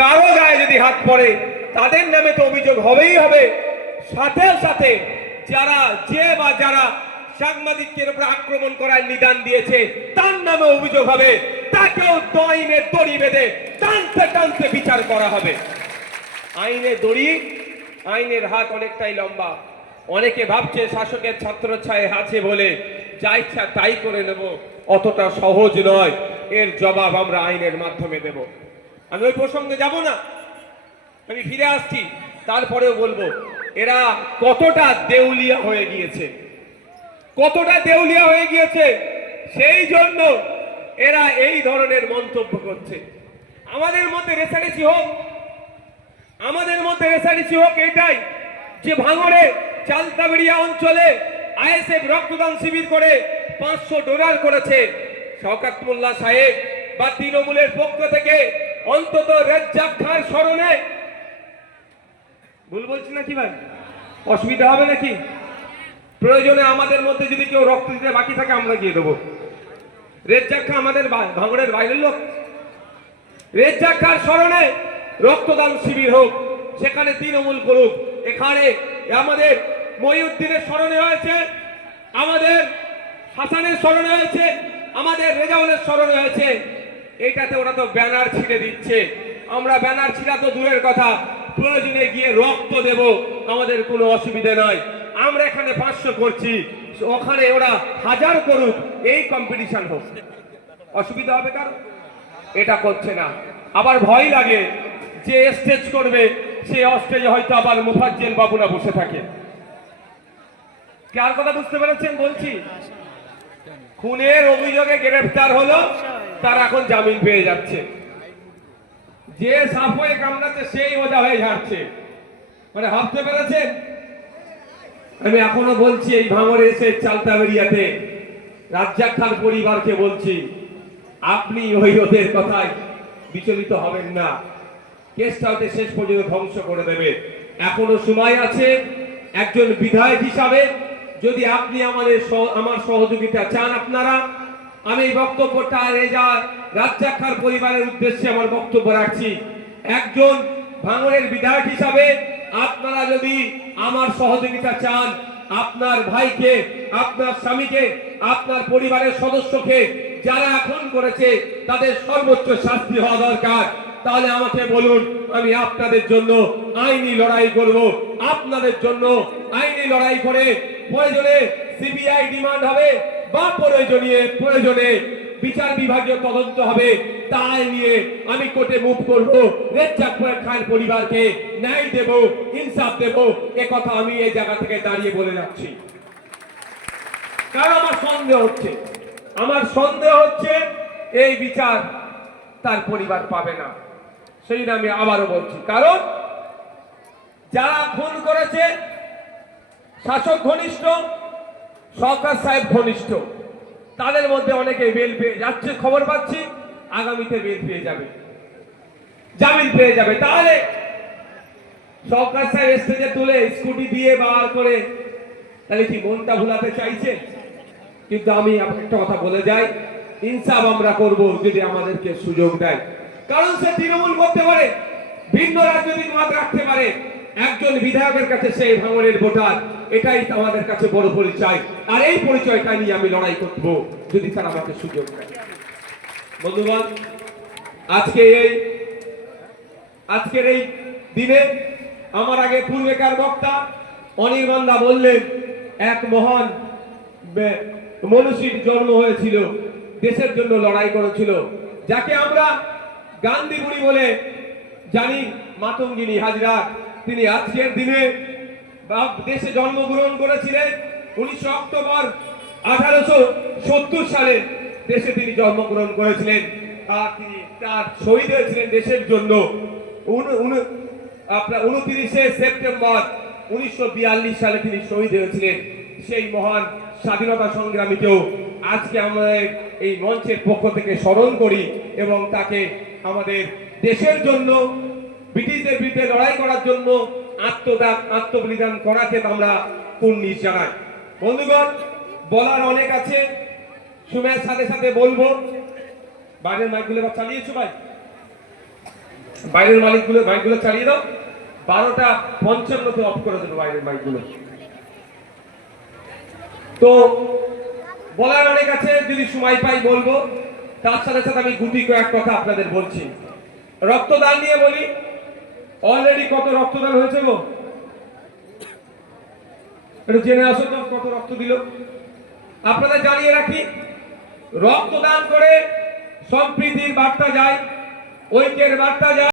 কারো গায়ে যদি হাত পড়ে তাদের নামে তো অভিযোগ হবেই হবে, সাথে সাথে যারা সাংবাদিকদের উপর আক্রমণ করার নিদান দিয়েছে তার নামে অভিযোগ হবে, তাকেও আইনের দড়ি বেঁধে টানতে টানতে বিচার করা হবে। আইনের দড়ি, আইনের হাত অনেকটাই লম্বা। অনেকে ভাবছে শাসকের ছত্রছায়ায় আছে বলে যা ইচ্ছা তাই করে নেব, অতটা সহজ নয়। এর জবাব আমরা আইনের মাধ্যমে দেব। আমি ওই প্রসঙ্গে যাব না, আমি ফিরে আসছি। তারপরেও বলবো এরা কতটা দেউলিয়া হয়ে গিয়েছে, কতটা দেউলিয়া হয়ে গিয়েছে, সেই জন্য এরা এই ধরনের মন্তব্য করছে। আমাদের মধ্যে রেষারেষি হোক, আমাদের মধ্যে রেষারেষি হোক এটাই যে ভাঙড়ে চালতাবেড়িয়া অঞ্চলে আইএসএফ রক্তদান শিবির করে $500 করেছে। শওকত মোল্লা সাহেব বা তৃণমূলের পক্ষ থেকে অন্তত রেজ্জাক খাঁর স্মরণে, ভুল বলছি নাকি ভাই? অসুবিধা হবে নাকি? প্রয়োজনে আমাদের মধ্যে যদি কেউ রক্ত দিতে বাকি থাকে আমরা গিয়ে দেবো। রেজ্জাক খাঁ আমাদের ভাঙড়ের বাইরের লোক। রেজ্জাক খাঁর স্মরণে রক্তদান শিবির হোক, সেখানে তৃণমূল করুক। এখানে আমাদের মহিউদ্দিনের স্মরণে হয়েছে, আমাদের হাসানের স্মরণে হয়েছে, আমাদের রেজাউলের স্মরণে হয়েছে। এইটাতে ওরা তো ব্যানার ছিঁড়ে দিচ্ছে। আমরা ব্যানার ছিঁড়া তো দূরের কথা, প্রয়োজনে গিয়ে রক্ত দেব, আমাদের কোনো অসুবিধা নয়। আমরা এখানে 500 করছি, ওখানে ওরা 1000 করুক, এই কম্পিটিশন হোক, অসুবিধা হবে কারণ? এটা করছে না। আবার ভয় লাগে যে স্টেজ করবে, সে স্টেজে হয়তো আবার মুফাজ্জল বাবুরা বসে থাকে। কার কথা বুঝতে পেরেছেন বলছি? খুনের অভিযোগে গ্রেফতার হলো, তার এখন জামিন পেয়ে যাচ্ছে। যে সাপ হয়ে কামড়াচ্ছে সেই ওজা হয়ে ঝাড়ছে, মানে ভাবতে পেরেছেন? আমি এখনো বলছি, এই ভাঙড়ে এসে চালতাবেড়িয়াতে রাজ্জাক খান পরিবারকে বলছি, আপনি ওই ওদের কথায় বিচলিত হবেন না। কেসটা হতে শেষ পর্যন্ত ধ্বংস করে দেবে। এখনো সময় আছে। একজন বিধায়ক হিসাবে যদি আপনি আমার সহযোগিতা চান, আপনারা, আমি এই বক্তব্যটা রাজ্জাক খান পরিবারের উদ্দেশ্যে আমার বক্তব্য রাখছি। একজন ভাঙড়ের বিধায়ক হিসাবে আপনারা যদি আমার সহযোগিতা চান, আপনার ভাইকে, আপনার স্বামীকে, আপনার পরিবারের সদস্যকে যারা খুন করেছে তাদের সর্বোচ্চ শাস্তি হওয়া দরকার, তাহলে আমাকে বলুন, আমি আপনাদের জন্য আইনি লড়াই করব। আপনাদের জন্য আইনি লড়াই করে প্রয়োজনে সিবিআই ডিমান্ড হবে বা প্রয়োজনে বিচার বিভাগীয় তদন্ত হবে, তাই নিয়ে আমি কোর্টে মুভ করব। রেজ্জাক খানের পরিবারকে ন্যায় দেব, ইনসাফ দেব, এ কথা আমি এই জায়গা থেকে দাঁড়িয়ে বলে যাচ্ছি। কারণ আমার সন্দেহ হচ্ছে এই বিচার তার পরিবার পাবে না। সেই জন্য আমি আবারও বলছি, কারণ যারা খুন করেছে শাসক ঘনিষ্ঠ, সরকার সাহেব ঘনিষ্ঠ, তাদের মধ্যে অনেকে বেল পেয়ে যাচ্ছে, খবর পাচ্ছি আগামীতে বেল পেয়ে যাবে, জামিন পেয়ে যাবে। তাহলে সরকার সাহেব স্টেজে তুলে স্কুটি দিয়ে বার করে তাহলে কি মনটা ভুলাতে চাইছে? কিন্তু আমি একটা কথা বলে যাই, ইনসাফ আমরা করব যদি আমাদেরকে সুযোগ দেয়। কারণ সে তৃণমূল করতে পারে, ভিন্ন রাজনৈতিক মত রাখতে পারে, একজন বিধায়কের কাছে সেই ভাঙড়ের ভোটার, এটাই আমাদের কাছে বড় পরিচয়। আর এই পরিচয়টা নিয়ে আমি লড়াই করব যদি তারা আমাকে সুযোগ দেয়। বন্ধুগণ, আজকের এই দিনে আমার আগে পূর্বেকার বক্তা অনির্বাণ দা বললেন, এক মহান মনীষীর জন্ম হয়েছিল, দেশের জন্য লড়াই করেছিল, যাকে আমরা গান্ধী বুড়ি বলে জানি, মাতঙ্গিনী হাজরা। তিনি আজকের দিনে দেশে জন্মগ্রহণ করেছিলেন 19 অক্টোবর 1870 সালে দেশে তিনি জন্মগ্রহণ করেছিলেন। আর তিনি তার শহীদ হয়েছিলেন দেশের জন্য 29 সেপ্টেম্বর 1942 সালে তিনি শহীদ হয়েছিলেন। সেই মহান স্বাধীনতা সংগ্রামীকেও আজকে আমাদের এই মঞ্চের পক্ষ থেকে স্মরণ করি এবং তাকে আমাদের দেশের জন্য, ব্রিটিশদের বিরুদ্ধে লড়াই করার জন্য আত্মবলিদান করাকে আমরা কুর্নিশ জানাই। বন্ধুগণ, বলার অনেক আছে, সময়ের সাথে সাথে বলবো। বাইরের মাইকগুলো চালিয়েছো ভাই? বাইরের মাইকগুলো চালিয়ে দাও। 12:55 অফ করে দেবো বাইরের মাইকগুলো। তো বলার অনেক আছে, যদি সময় পাই বলবো। তার সাথে সাথে আমি গুটি কয়েক কথা আপনাদের বলছি। রক্তদান নিয়ে বলি, অলরেডি কত রক্তদান হয়েছে গো? একটু জেনে আসুন তো, কত রক্ত দিল আপনাদের জানিয়ে রাখি। রক্তদান করে সম্প্রীতির বার্তা যায়, ঐক্যের বার্তা যায়।